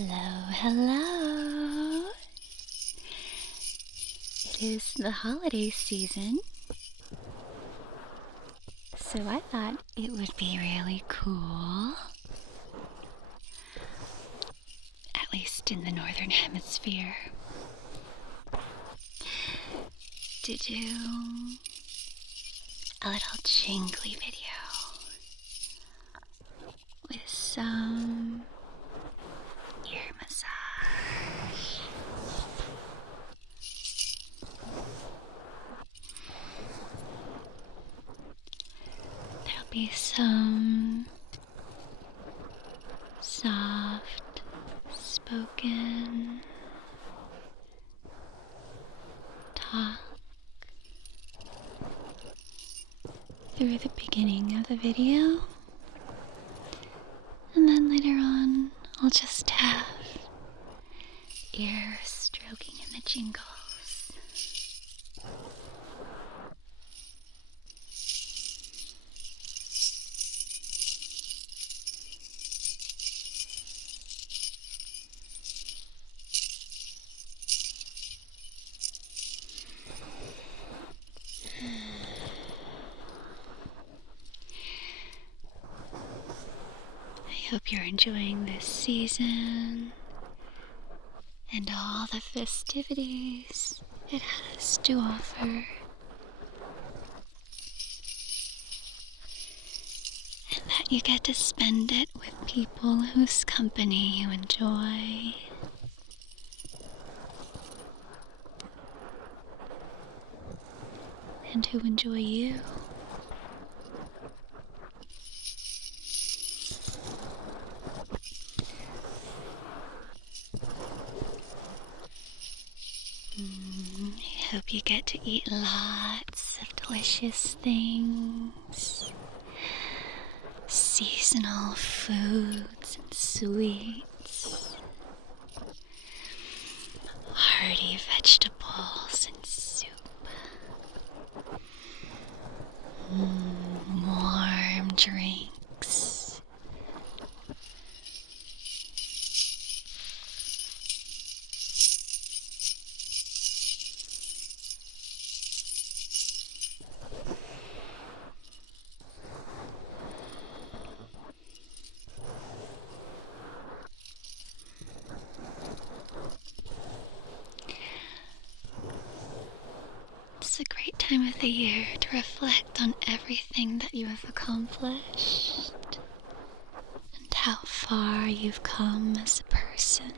Hello, hello. It is the holiday season, so I thought it would be really cool, at least in the northern hemisphere, to do a little jingly video with some ear massage. There'll be some soft spoken talk through the beginning of the video, and then later on I'll just have ear stroking in the jingles. I hope you're enjoying this season and all the festivities it has to offer. And that you get to spend it with people whose company you enjoy. And who enjoy you. I hope you get to eat lots of delicious things, seasonal foods and sweets, hearty vegetables and soup, warm drinks. It's a great time of the year to reflect on everything that you have accomplished and how far you've come as a person.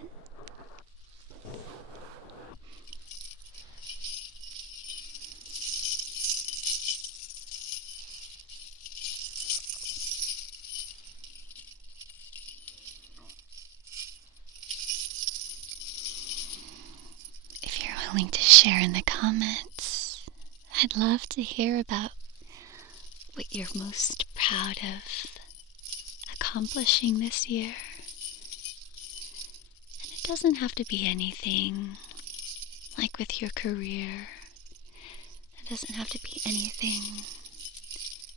If you're willing to share in the comments, I'd love to hear about what you're most proud of accomplishing this year. And it doesn't have to be anything like with your career. It doesn't have to be anything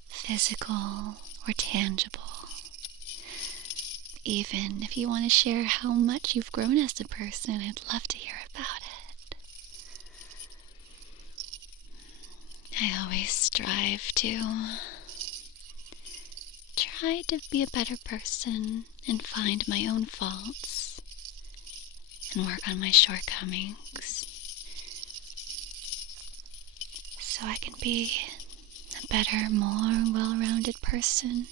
physical or tangible. Even if you want to share how much you've grown as a person, I'd love to hear about it. I always strive to try to be a better person and find my own faults and work on my shortcomings so I can be a better, more well-rounded person,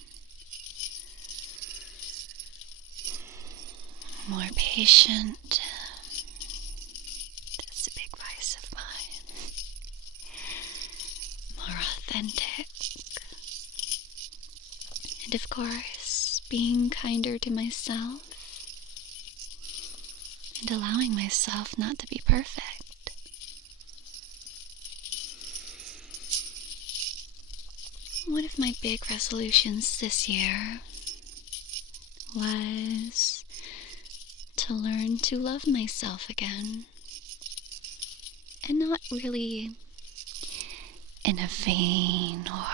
more patient. That's a big vice of mine. More authentic. And of course, being kinder to myself and allowing myself not to be perfect. One of my big resolutions this year was to learn to love myself again. And not really in a vain or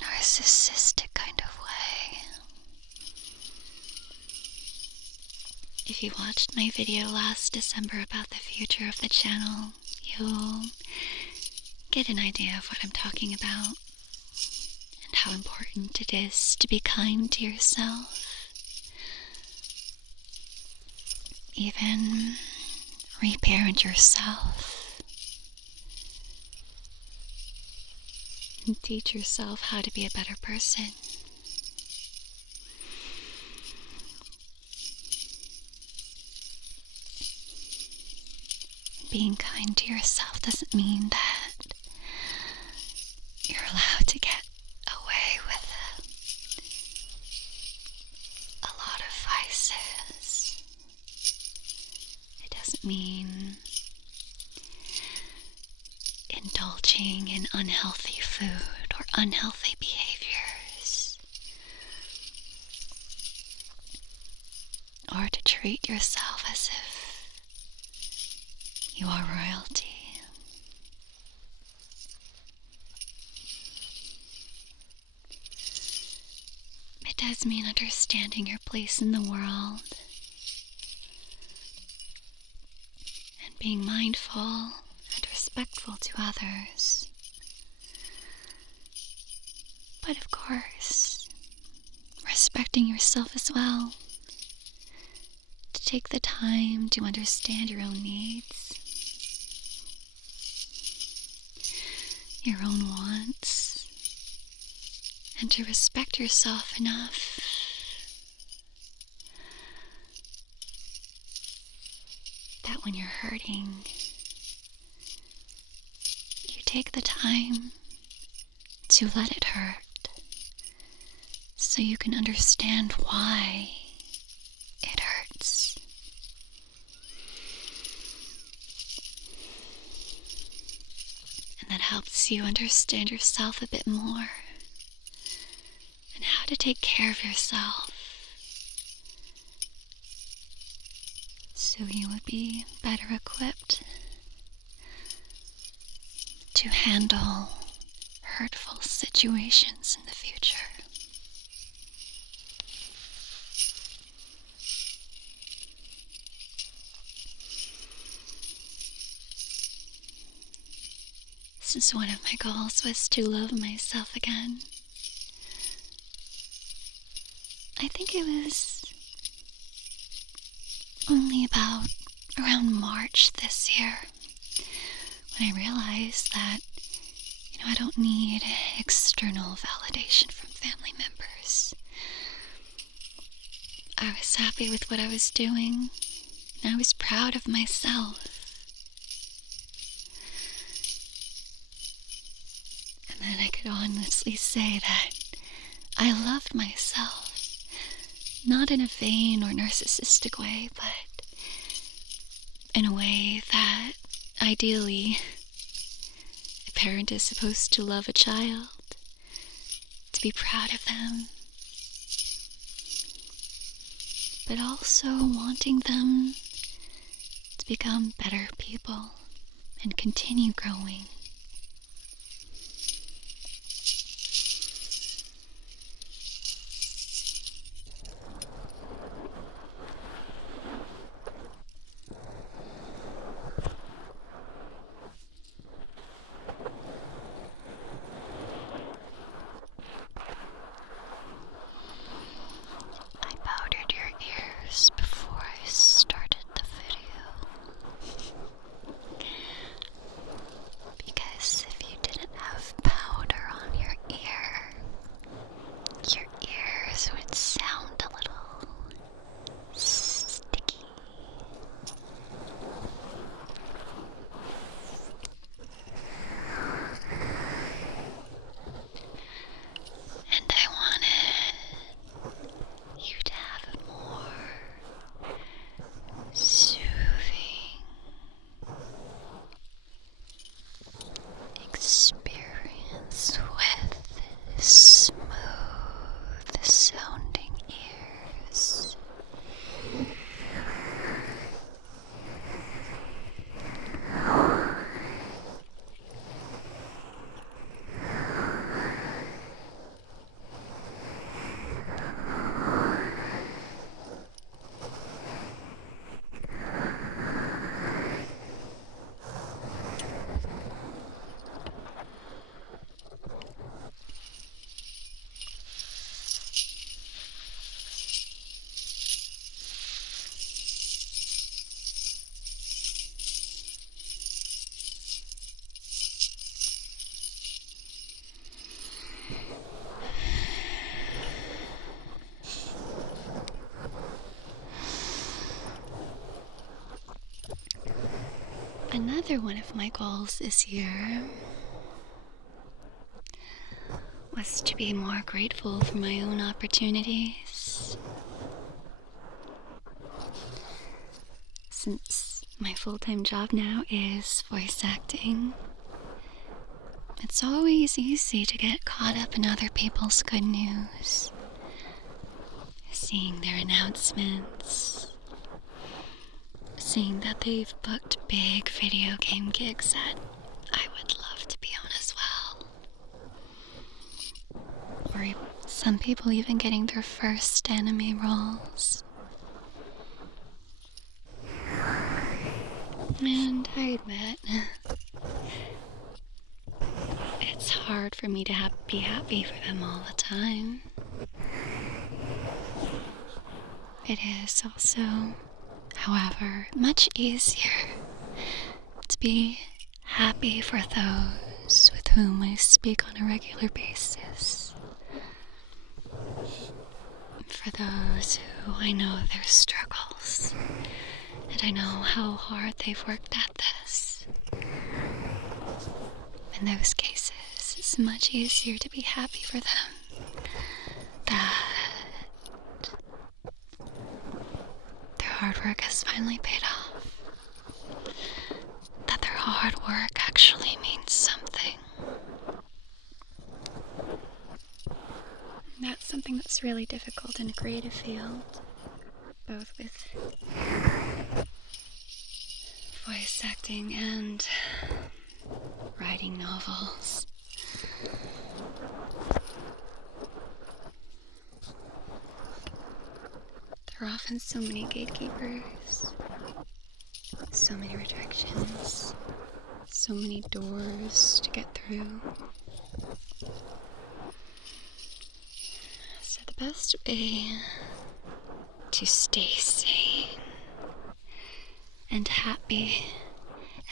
narcissistic kind of way. If you watched my video last December about the future of the channel, you'll get an idea of what I'm talking about and how important it is to be kind to yourself. Even reparent yourself and teach yourself how to be a better person. Being kind to yourself doesn't mean that you're allowed to get away with a lot of vices. It doesn't mean indulging in unhealthy food or unhealthy behaviors, or to treat yourself as if you are royalty. It does mean understanding your place in the world and being mindful and respectful to others. But of course, respecting yourself as well. To take the time to understand your own needs, your own wants, and to respect yourself enough that when you're hurting, you take the time to let it hurt so you can understand why it hurts. And that helps you understand yourself a bit more and how to take care of yourself so you would be better equipped to handle hurtful situations in the future. Since one of my goals was to love myself again, I think it was only about around March this year when I realized that, I don't need external validation from family members. I was happy with what I was doing, and I was proud of myself. And then I could honestly say that I loved myself, not in a vain or narcissistic way, but in a way that ideally a parent is supposed to love a child, to be proud of them, but also wanting them to become better people and continue growing. I powdered your ears before I started the video Another one of my goals this year was to be more grateful for my own opportunities. Since my full-time job now is voice acting, it's always easy to get caught up in other people's good news. Seeing their announcements, seeing that they've booked big video game gigs that I would love to be on as well. Or some people even getting their first anime roles. And I admit, it's hard for me to be happy for them all the time. It is also, however, much easier to be happy for those with whom I speak on a regular basis. For those who I know their struggles, and I know how hard they've worked at this. In those cases, it's much easier to be happy for them that their hard work has finally paid off. That their hard work actually means something. That's something that's really difficult in a creative field, both with voice acting and writing novels. There are often so many gatekeepers, so many rejections, so many doors to get through. So the best way to stay sane and happy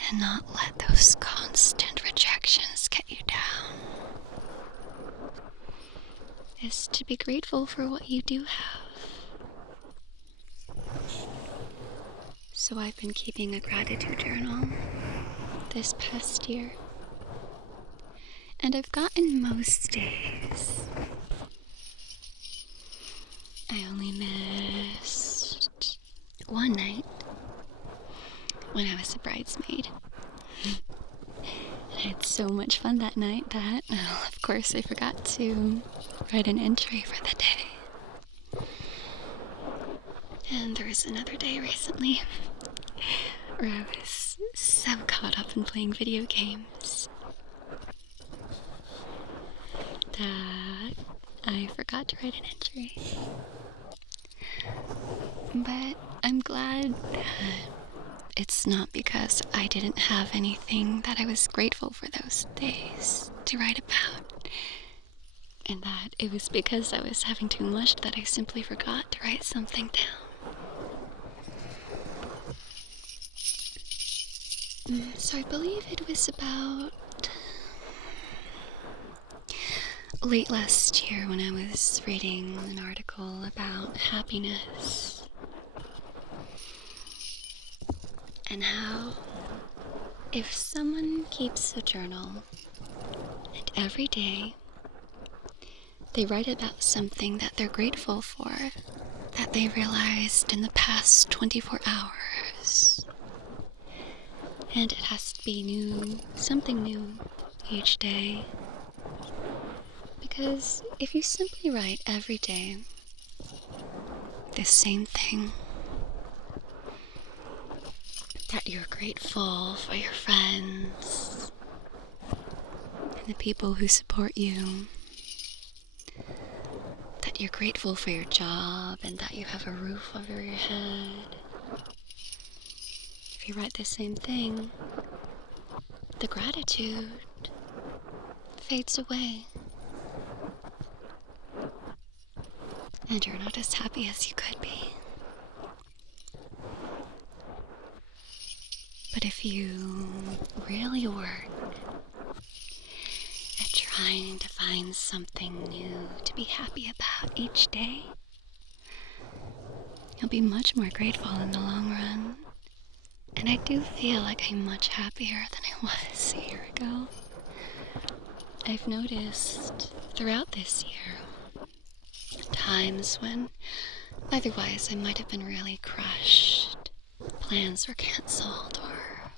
and not let those constant rejections get you down is to be grateful for what you do have. So I've been keeping a gratitude journal this past year, and I've gotten most days. I only missed one night when I was a bridesmaid. I had so much fun that night that, of course, I forgot to write an entry for the day. And there was another day recently where I was so caught up in playing video games that I forgot to write an entry. But I'm glad that it's not because I didn't have anything that I was grateful for those days to write about, and that it was because I was having too much that I simply forgot to write something down. So I believe it was about late last year when I was reading an article about happiness and how if someone keeps a journal and every day they write about something that they're grateful for that they realized in the past 24 hours, and it has to be new, something new each day. Because if you simply write every day the same thing, that you're grateful for your friends and the people who support you, that you're grateful for your job and that you have a roof over your head. If you write the same thing, the gratitude fades away. And you're not as happy as you could be. But if you really work at trying to find something new to be happy about each day, you'll be much more grateful in the long run. And I do feel like I'm much happier than I was a year ago. I've noticed throughout this year times when otherwise I might have been really crushed. Plans were cancelled, or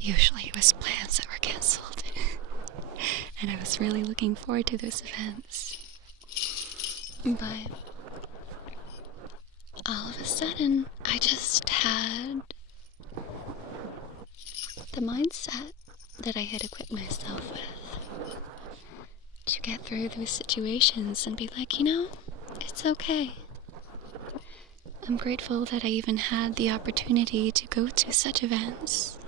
usually it was plans that were cancelled. And I was really looking forward to those events. But all of a sudden, I just had the mindset that I had equipped myself with to get through those situations and be like, it's okay. I'm grateful that I even had the opportunity to go to such events,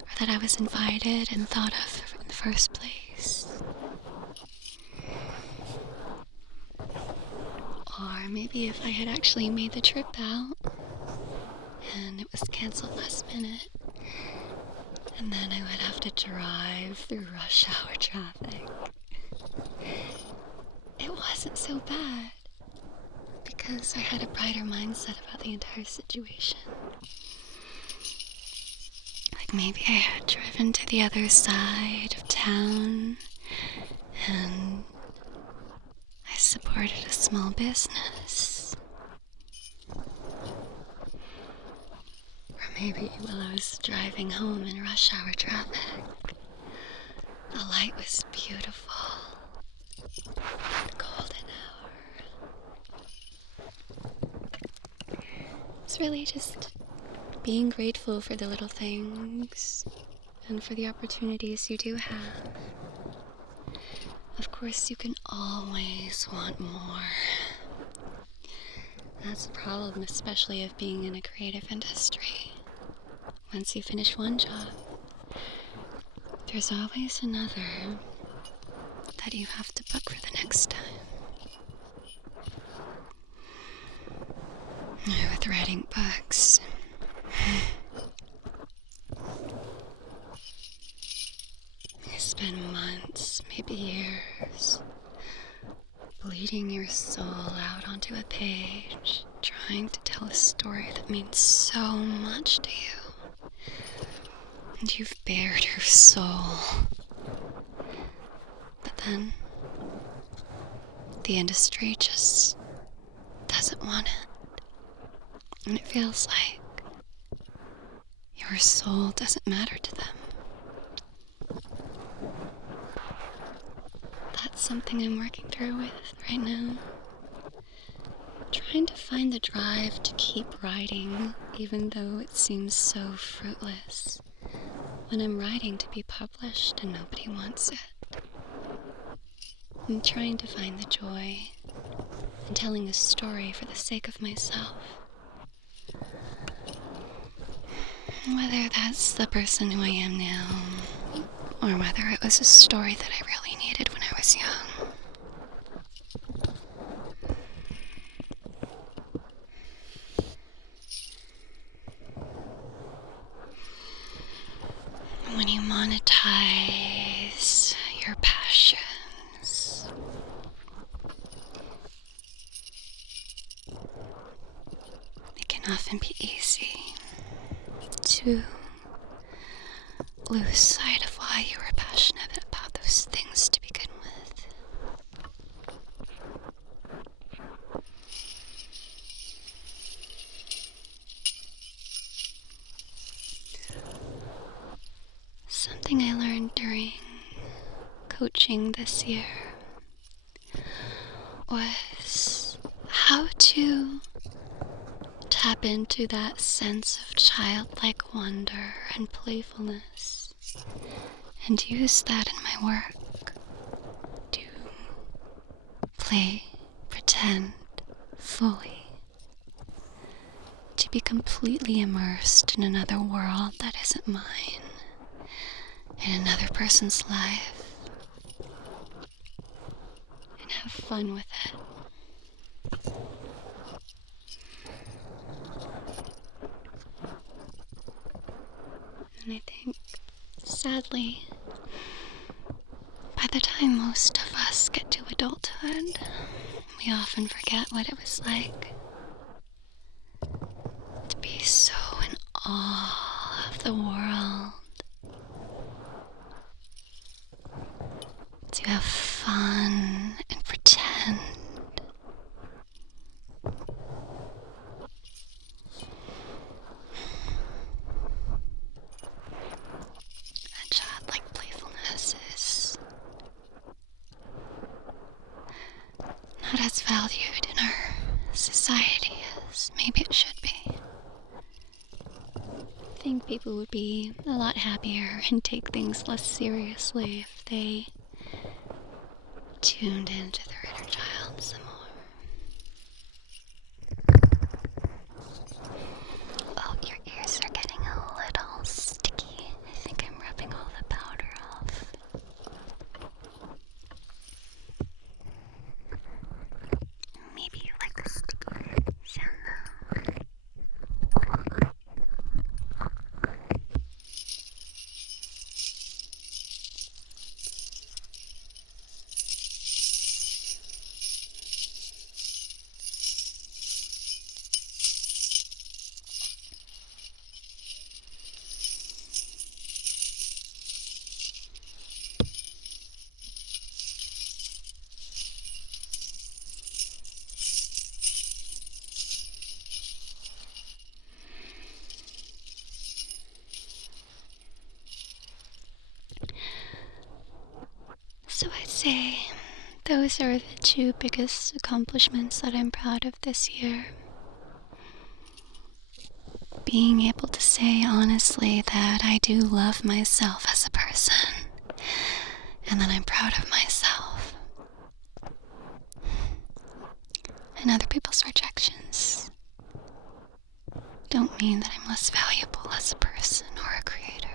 or that I was invited and thought of in the first place. Or maybe if I had actually made the trip out and it was canceled last minute, and then I would have to drive through rush hour traffic. It wasn't so bad because I had a brighter mindset about the entire situation. Like maybe I had driven to the other side of town and I supported a small business. Or maybe while I was driving home in rush hour traffic, the light was beautiful. The golden hour. It's really just being grateful for the little things and for the opportunities you do have. Of course, you can always want more. That's the problem, especially of being in a creative industry. Once you finish one job, there's always another that you have to book for the next time. With writing books, you spend months, maybe years, bleeding your soul out onto a page, trying to tell a story that means so much to you. And you've bared your soul. But then, the industry just doesn't want it. And it feels like your soul doesn't matter to them. That's something I'm working through with right now. Trying to find the drive to keep writing, even though it seems so fruitless when I'm writing to be published and nobody wants it. I'm trying to find the joy in telling a story for the sake of myself. Whether that's the person who I am now, or whether it was a story that I really needed when I was young. When you monetize your passions, it can often be easy to lose sight of why you were passionate about those things to begin with. Something I learned during coaching this year was how to tap into that sense of childlike wonder and playfulness and use that in my work to play, pretend fully, to be completely immersed in another world that isn't mine, in another person's life, and have fun with it. And I think, sadly, by the time most of us get to adulthood, we often forget what it was like to be so all of the world to have fun and pretend. That childlike playfulness is not as valued in our society as maybe it should be. I think people would be a lot happier and take things less seriously if they tuned into their inner child some more. Oh, your ears are getting a little sticky. I think I'm rubbing all the powder off. Maybe you like the sticky sound though. So I'd say those are the two biggest accomplishments that I'm proud of this year. Being able to say honestly that I do love myself as a person, and that I'm proud of myself. And other people's rejections don't mean that I'm less valuable as a person or a creator.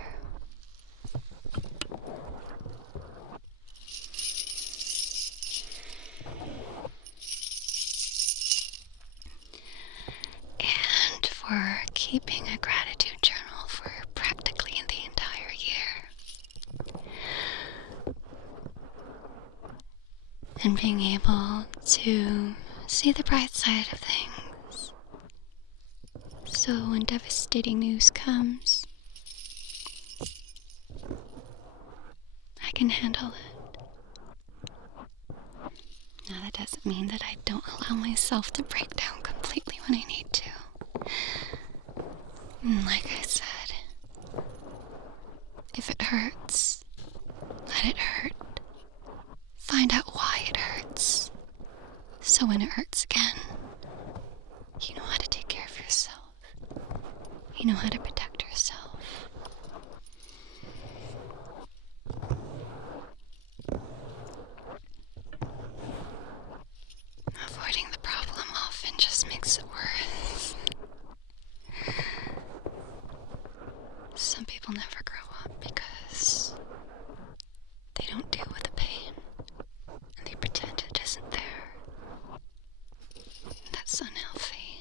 And for keeping a gratitude journal for practically the entire year. And being able to see the bright side of things. So when devastating news comes, I can handle it. Now that doesn't mean that I don't allow myself to break down completely when I need to. And like I said, if it hurts, let it hurt. Find out why it hurts. So when it hurts again, you know how to take care of yourself. You know how to protect yourself. Avoiding the problem often just makes it worse. Some people never grow up because they don't deal with the pain and they pretend it isn't there. That's unhealthy.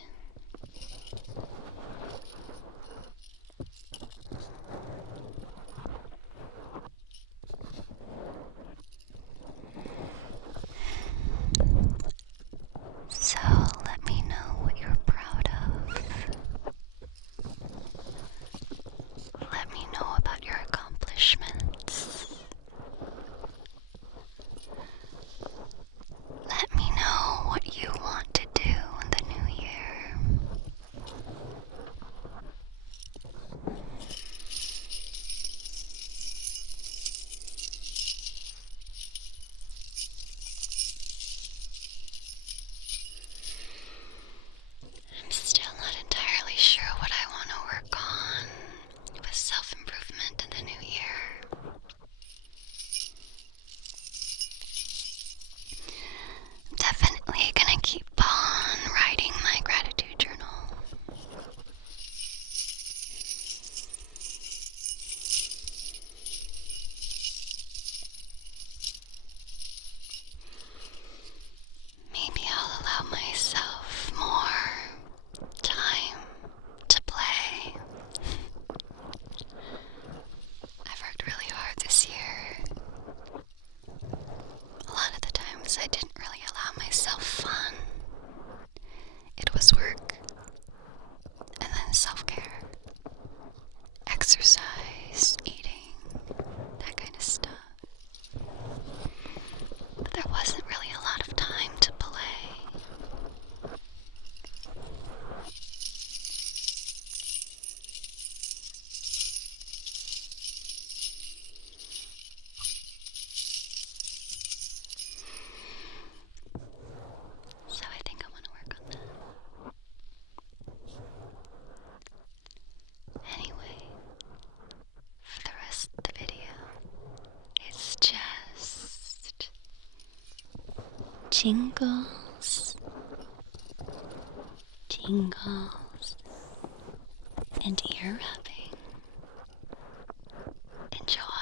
jingles, tingles, and ear rubbing. Enjoy.